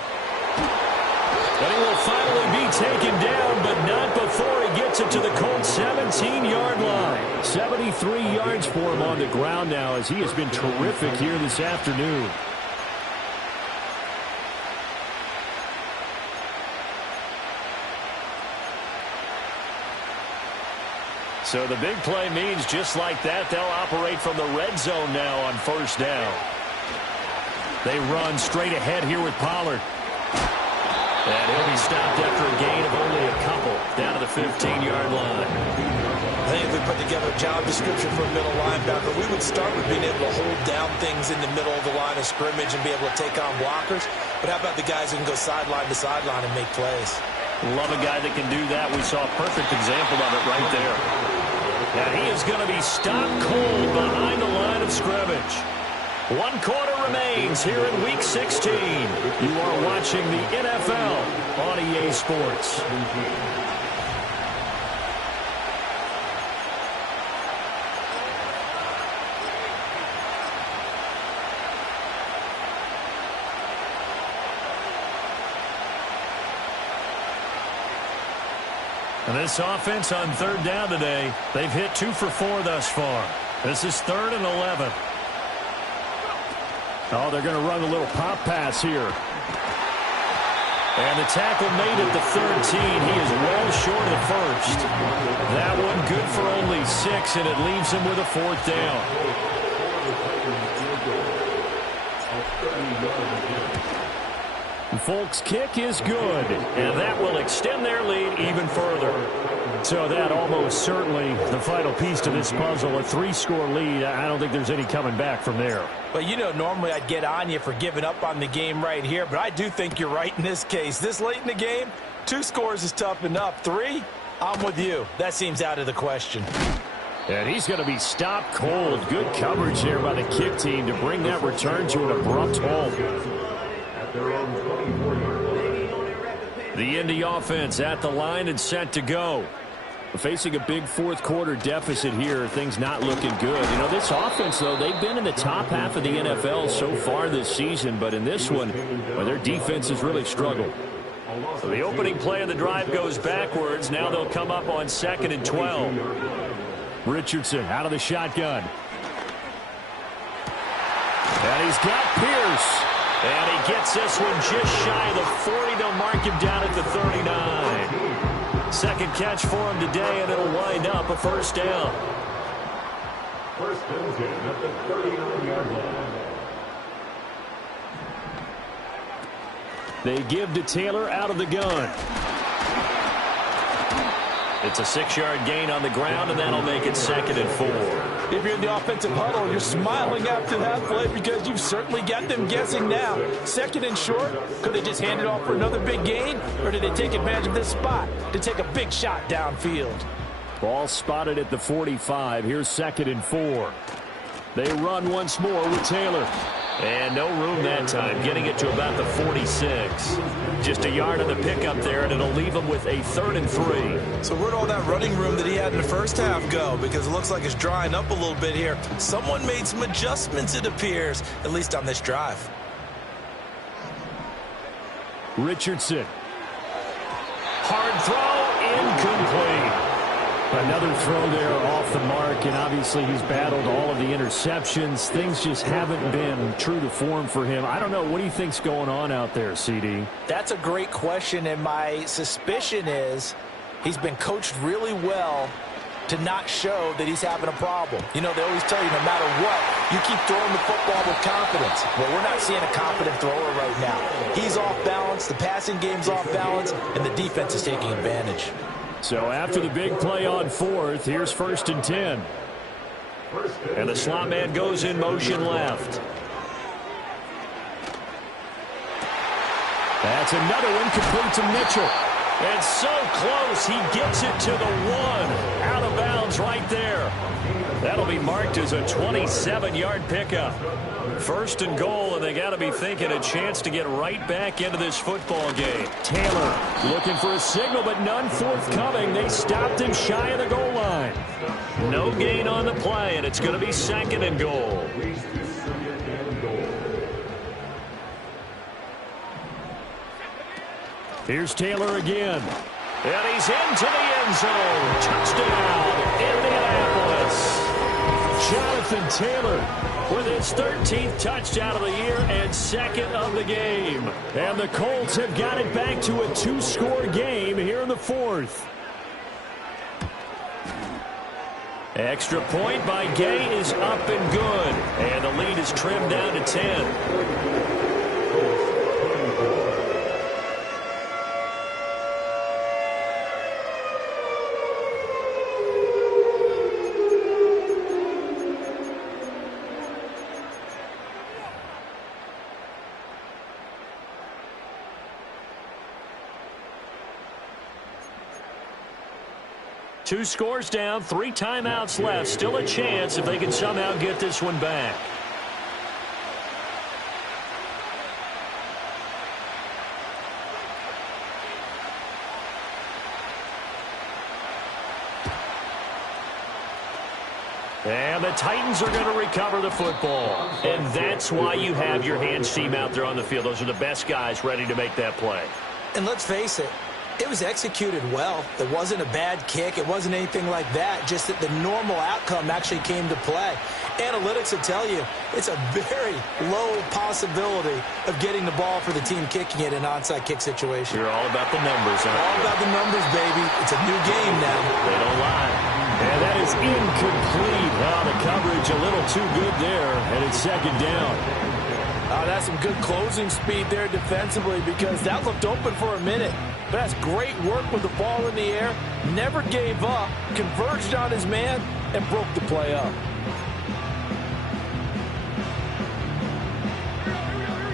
And he will finally be taken down, but not before he gets it to the Colts' 17-yard line. 73 yards for him on the ground now as he has been terrific here this afternoon. So the big play means just like that, they'll operate from the red zone now on 1st down. They run straight ahead here with Pollard. And he'll be stopped after a gain of only a couple down to the 15-yard line. I think if we put together a job description for a middle linebacker, we would start with being able to hold down things in the middle of the line of scrimmage and be able to take on blockers. But how about the guys who can go sideline to sideline and make plays? Love a guy that can do that. We saw a perfect example of it right there. And he is going to be stopped cold behind the line of scrimmage. 1 quarter remains here in Week 16. You are watching the NFL on EA Sports. And this offense on third down today, they've hit 2 for 4 thus far. This is 3rd and 11. Oh, they're going to run a little pop pass here. And the tackle made at the 13. He is well short of the first. That one good for only 6, and it leaves him with a 4th down. Folks, kick is good, and that will extend their lead even further. So that almost certainly the final piece to this puzzle, a 3-score lead. I don't think there's any coming back from there. Well, you know, normally I'd get on you for giving up on the game right here, but I do think you're right in this case. This late in the game, 2 scores is tough enough. 3, I'm with you. That seems out of the question. And he's going to be stopped cold. Good coverage there by the kick team to bring that return to an abrupt halt. The Indy offense at the line and set to go. Facing a big 4th quarter deficit here, things not looking good. You know, this offense, though, they've been in the top half of the NFL so far this season, but in this one, well, their defense has really struggled. So the opening play of the drive goes backwards. Now they'll come up on 2nd and 12. Richardson out of the shotgun. And he's got Pierce. And he gets this one just shy of the 40. They'll mark him down at the 39. Second catch for him today, and it'll wind up a 1st down. 1st and 10 at the 39-yard line. They give to Taylor out of the gun. It's a 6-yard gain on the ground, and that'll make it 2nd and 4. If you're in the offensive huddle, you're smiling after that play because you've certainly got them guessing now. 2nd and short, could they just hand it off for another big gain? Or did they take advantage of this spot to take a big shot downfield? Ball spotted at the 45. Here's 2nd and 4. They run once more with Taylor. And no room that time, getting it to about the 46. Just a yard on the pickup there, and it'll leave him with a 3rd and 3. So where'd all that running room that he had in the first half go? Because it looks like it's drying up a little bit here. Someone made some adjustments, it appears, at least on this drive. Richardson. Hard throw, incomplete. Another throw there off the mark, and obviously he's battled all of the interceptions. Things just haven't been true to form for him. I don't know. What do you think's going on out there, CD? That's a great question, and my suspicion is he's been coached really well to not show that he's having a problem. You know, they always tell you no matter what, you keep throwing the football with confidence. Well, we're not seeing a confident thrower right now. He's off balance, the passing game's off balance, and the defense is taking advantage. So after the big play on 4th, here's 1st and 10. And the slot man goes in motion left. That's another one complete to Mitchell. And so close, he gets it to the 1. Out of bounds right there. That'll be marked as a 27-yard pickup. 1st and goal, and they got to be thinking a chance to get right back into this football game. Taylor looking for a signal, but none forthcoming. They stopped him shy of the goal line. No gain on the play, and it's going to be 2nd and goal. Here's Taylor again. And he's into the end zone. Touchdown, Indianapolis. Jonathan Taylor with his 13th touchdown of the year and 2nd of the game. And the Colts have got it back to a 2-score game here in the 4th. Extra point by Gay is up and good. And the lead is trimmed down to 10. Two scores down, 3 timeouts left. Still a chance if they can somehow get this one back. And the Titans are going to recover the football. And that's why you have your hands team out there on the field. Those are the best guys ready to make that play. And let's face it, it was executed well. It wasn't a bad kick. It wasn't anything like that. Just that the normal outcome actually came to play. Analytics will tell you it's a very low possibility of getting the ball for the team kicking it in an onside kick situation. You're all about the numbers, aren't you? All about the numbers, baby. It's a new game now. They don't lie. And that is incomplete. Oh, the coverage a little too good there, and it's second down. That's some good closing speed there defensively because that looked open for a minute. But that's great work with the ball in the air. Never gave up, converged on his man, and broke the play up.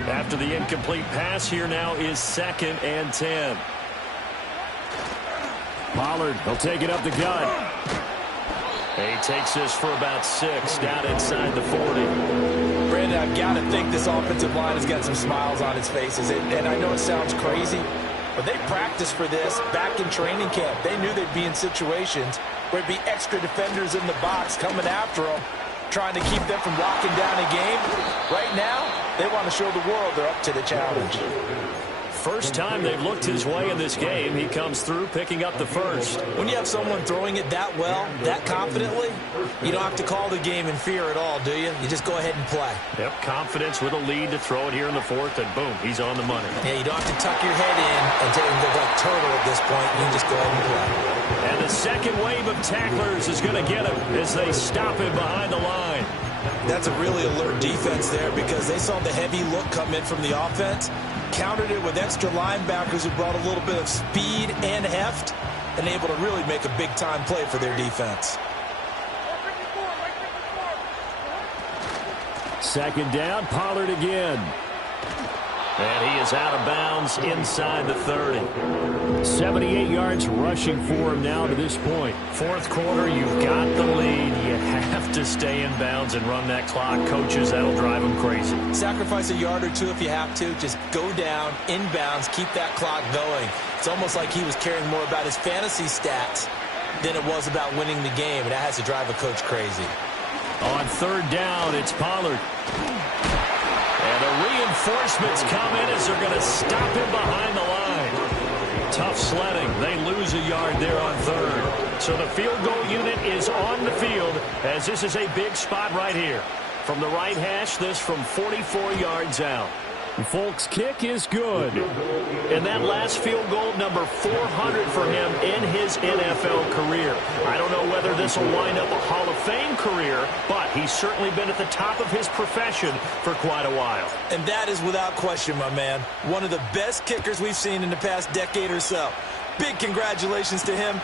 After the incomplete pass, here now is 2nd and 10. Pollard, he'll take it up the gut. He takes this for about 6, down inside the 40. Brandon, I've got to think this offensive line has got some smiles on its faces. And I know it sounds crazy, but they practiced for this back in training camp. They knew they'd be in situations where it'd be extra defenders in the box coming after them, trying to keep them from locking down a game. Right now, they want to show the world they're up to the challenge. First time they've looked his way in this game. He comes through picking up the first. When you have someone throwing it that well, that confidently, you don't have to call the game in fear at all, do you? You just go ahead and play. Yep, confidence with a lead to throw it here in the 4th, and boom, he's on the money. Yeah, you don't have to tuck your head in and look like turtle at this point. You can just go ahead and play. And the second wave of tacklers is going to get him as they stop him behind the line. That's a really alert defense there because they saw the heavy look come in from the offense, countered it with extra linebackers who brought a little bit of speed and heft, and able to really make a big-time play for their defense. 2nd down, Pollard again. And he is out of bounds inside the 30. 78 yards rushing for him now to this point. 4th quarter, you've got the lead. You have to stay in bounds and run that clock. Coaches, that'll drive them crazy. Sacrifice a yard or two if you have to. Just go down, in bounds, keep that clock going. It's almost like he was caring more about his fantasy stats than it was about winning the game, and that has to drive a coach crazy. On 3rd down, it's Pollard. And the reinforcements come in as they're going to stop him behind the line. Tough sledding. They lose a yard there on 3rd. So the field goal unit is on the field as this is a big spot right here. From the right hash, this from 44 yards out. Folks, kick is good. And that last field goal, number 400 for him in his NFL career. I don't know whether this will wind up a Hall of Fame career, but he's certainly been at the top of his profession for quite a while. And that is without question, my man. One of the best kickers we've seen in the past decade or so. Big congratulations to him.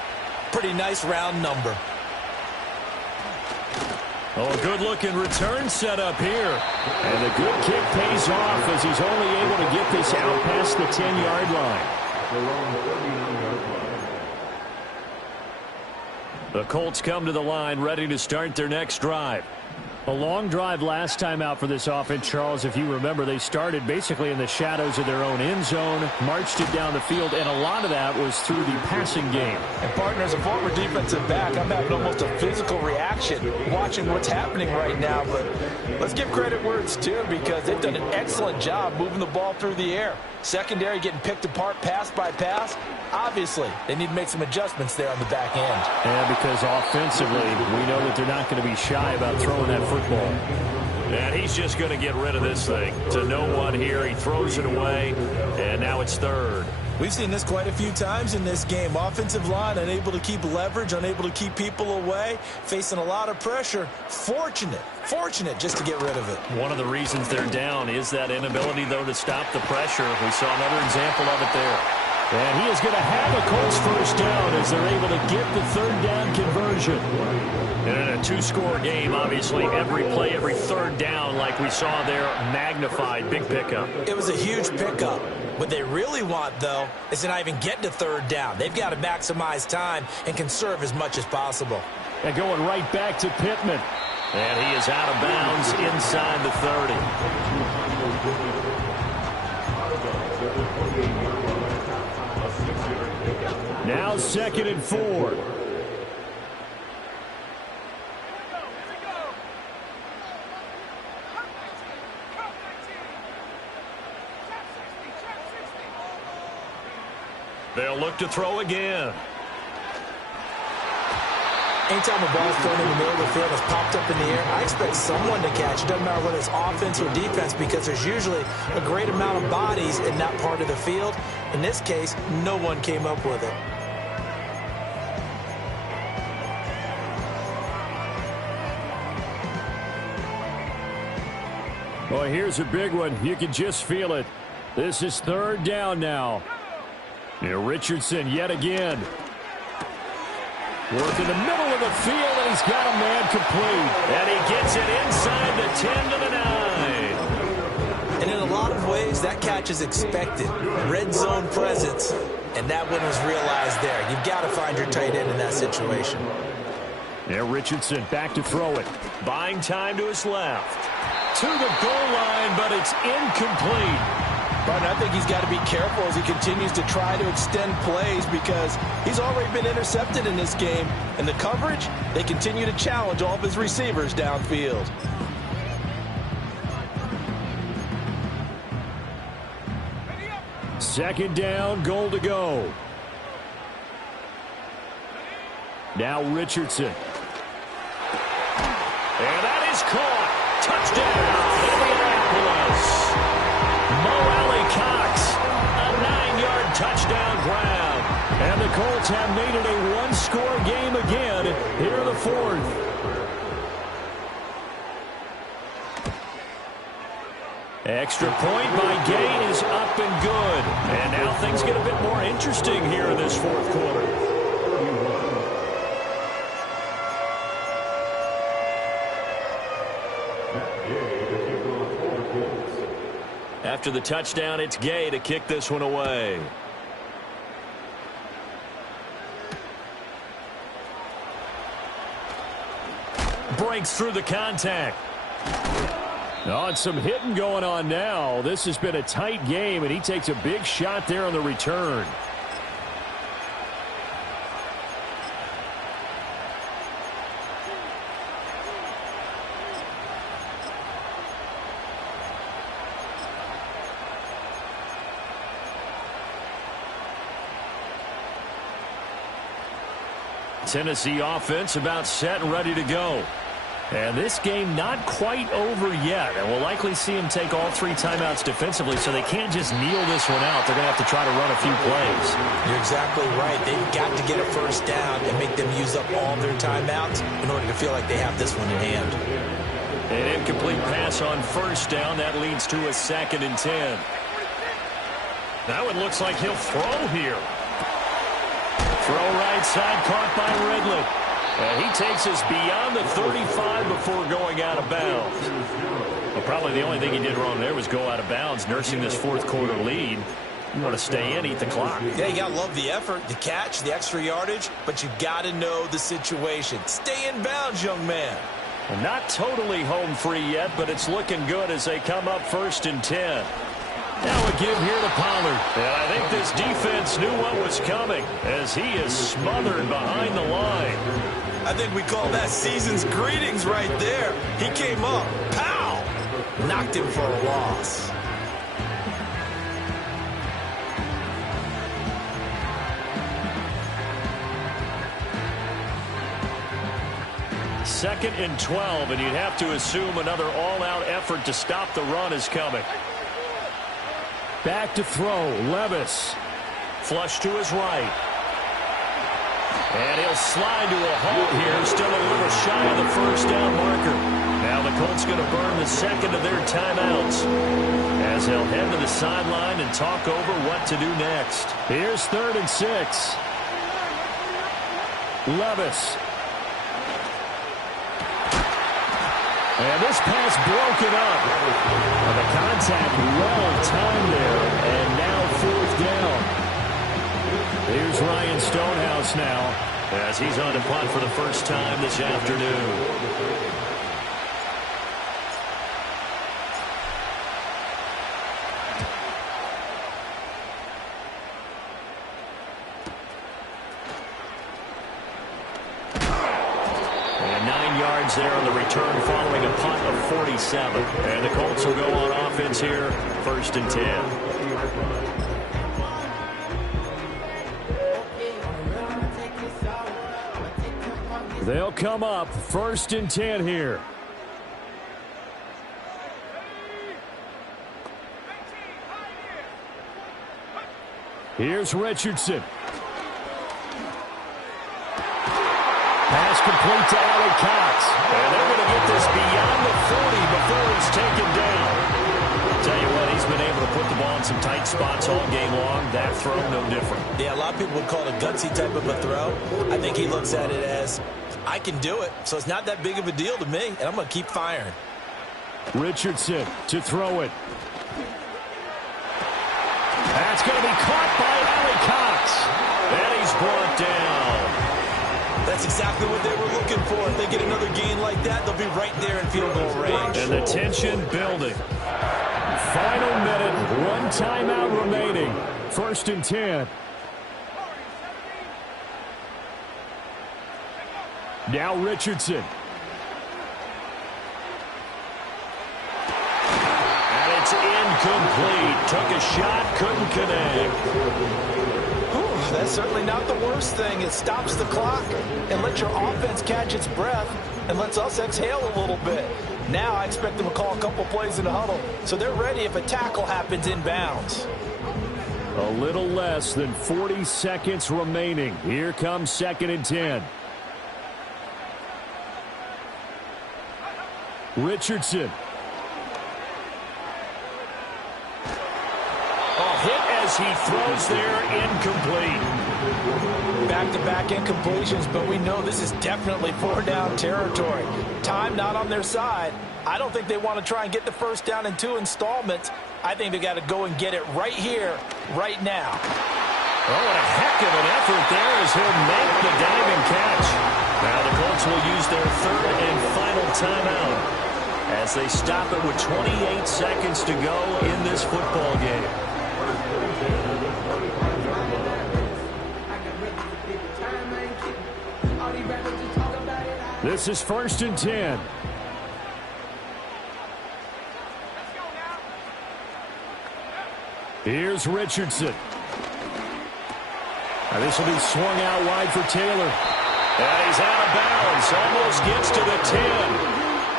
Pretty nice round number. Oh, good-looking return set up here. And the good kick pays off as he's only able to get this out past the 10-yard line. The Colts come to the line ready to start their next drive. A long drive last time out for this offense, Charles. If you remember, they started basically in the shadows of their own end zone, marched it down the field, and a lot of that was through the passing game. And partner, as a former defensive back, I'm having almost a physical reaction watching what's happening right now. But let's give credit where it's due because they've done an excellent job moving the ball through the air. Secondary getting picked apart pass by pass. Obviously, they need to make some adjustments there on the back end. Yeah, because offensively, we know that they're not going to be shy about throwing that football. And he's just going to get rid of this thing. To no one here, he throws it away, and now it's 3rd. We've seen this quite a few times in this game. Offensive line unable to keep leverage, unable to keep people away, facing a lot of pressure. Fortunate just to get rid of it. One of the reasons they're down is that inability, though, to stop the pressure. We saw another example of it there. And he is going to have a Colts first down as they're able to get the 3rd down conversion. And in a 2-score game, obviously, every play, every 3rd down, like we saw there, magnified, big pickup. It was a huge pickup. What they really want, though, is to not even get to 3rd down. They've got to maximize time and conserve as much as possible. And going right back to Pittman. And he is out of bounds inside the 30. Now 2nd and 4. They'll look to throw again. Anytime a ball's thrown in the middle of the field that's popped up in the air, I expect someone to catch it. Doesn't matter whether it's offense or defense, because there's usually a great amount of bodies in that part of the field. In this case, no one came up with it. Well, here's a big one. You can just feel it. This is third down now. Here, Richardson yet again. Work in the middle of the field, and he's got a man complete. And he gets it inside the 10 to the 9. And in a lot of ways, that catch is expected. Red zone presence, and that one was realized there. You've got to find your tight end in that situation. There, Richardson back to throw it. Buying time to his left. To the goal line, but it's incomplete. But I think he's got to be careful as he continues to try to extend plays, because he's already been intercepted in this game. And the coverage, they continue to challenge all of his receivers downfield. Second down, goal to go. Now Richardson. And that is caught. Touchdown, Indianapolis. Mo Alley-Cox, a 9-yard touchdown grab. And the Colts have made it a one-score game again here in the fourth. Extra point by Gay is up and good. And now things get a bit more interesting here in this fourth quarter. After the touchdown, it's Gay to kick this one away. Breaks through the contact. Oh, and some hitting going on now. This has been a tight game, and he takes a big shot there on the return. Tennessee offense about set and ready to go. And this game not quite over yet. And we'll likely see him take all 3 timeouts defensively, so they can't just kneel this one out. They're going to have to try to run a few plays. You're exactly right. They've got to get a first down and make them use up all their timeouts in order to feel like they have this one in hand. An incomplete pass on first down. That leads to a 2nd and 10. Now it looks like he'll throw here. Throw right side, caught by Ridley. And he takes us beyond the 35 before going out of bounds. Well, probably the only thing he did wrong there was go out of bounds, nursing this fourth quarter lead. You want to stay in, eat the clock. Yeah, you got to love the effort, the catch, the extra yardage, but you got to know the situation. Stay in bounds, young man. Well, not totally home free yet, but it's looking good as they come up 1st and 10. Now a give here to Pollard. And I think this defense knew what was coming as he is smothered behind the line. I think we call that season's greetings right there. He came up, pow! Knocked him for a loss. Second and 12, and you'd have to assume another all-out effort to stop the run is coming. Back to throw, Levis. Flush to his right. And he'll slide to a halt here, still a little shy of the first down marker. Now the Colts going to burn the 2nd of their timeouts as they'll head to the sideline and talk over what to do next. Here's 3rd and 6. Levis. And this pass broken up. And the contact well timed there. And now 4th down. Here's Ryan Stonehouse now as he's on to punt for the first time this afternoon. There on the return following a punt of 47. And the Colts will go on offense here, 1st and 10. They'll come up 1st and 10 here. Here's Richardson. Pass complete to Allie Cox. And they're going to get this beyond the 40 before he's taken down. Tell you what, he's been able to put the ball in some tight spots all game long. That throw, no different. Yeah, a lot of people would call it a gutsy type of a throw. I think he looks at it as, I can do it, so it's not that big of a deal to me, and I'm going to keep firing. Richardson to throw it. That's going to be caught by Allie Cox. And he's brought down. That's exactly what they were looking for. If they get another gain like that, they'll be right there in field goal range. And the tension building. Final minute, 1 timeout remaining. 1st and 10. Now Richardson. And it's incomplete. Took a shot, couldn't connect. That's certainly not the worst thing. It stops the clock and lets your offense catch its breath and lets us exhale a little bit. Now I expect them to call a couple plays in the huddle, so they're ready if a tackle happens in bounds. A little less than 40 seconds remaining. Here comes 2nd and 10. Richardson. Hit as he throws there, incomplete. Back-to-back incompletions, but we know this is definitely 4-down territory. Time not on their side. I don't think they want to try and get the 1st down in 2 installments. I think they got to go and get it right here, right now. Oh, what a heck of an effort there as he'll make the diving catch. Now the Colts will use their 3rd and final timeout as they stop it with 28 seconds to go in this football game. This is 1st and 10. Here's Richardson. Now this will be swung out wide for Taylor. And he's out of bounds. Almost gets to the 10.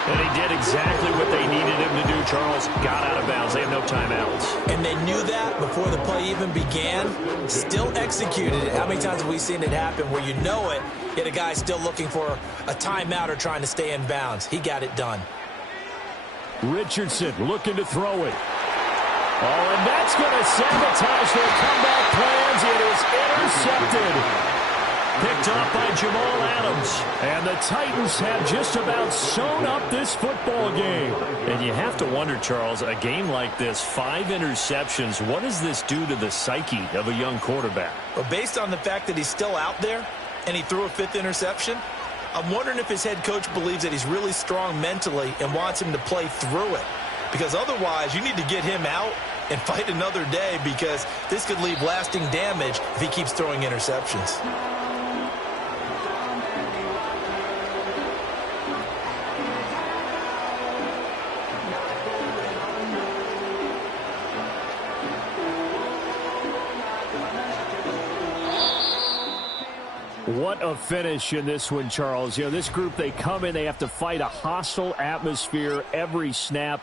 And he did exactly what they needed him to do, Charles. Got out of bounds. They have no timeouts. And they knew that before the play even began. Still executed it. How many times have we seen it happen where you know it, yet a guy still looking for a timeout or trying to stay in bounds? He got it done. Richardson looking to throw it. Oh, and that's going to sabotage their comeback plans. It is intercepted. Picked off by Jamal Adams. And the Titans have just about sewn up this football game. And you have to wonder, Charles, a game like this, 5 interceptions, what does this do to the psyche of a young quarterback? Well, based on the fact that he's still out there and he threw a 5th interception, I'm wondering if his head coach believes that he's really strong mentally and wants him to play through it. Because otherwise, you need to get him out and fight another day, because this could leave lasting damage if he keeps throwing interceptions. What a finish in this one, Charles. You know, this group, they come in, they have to fight a hostile atmosphere every snap.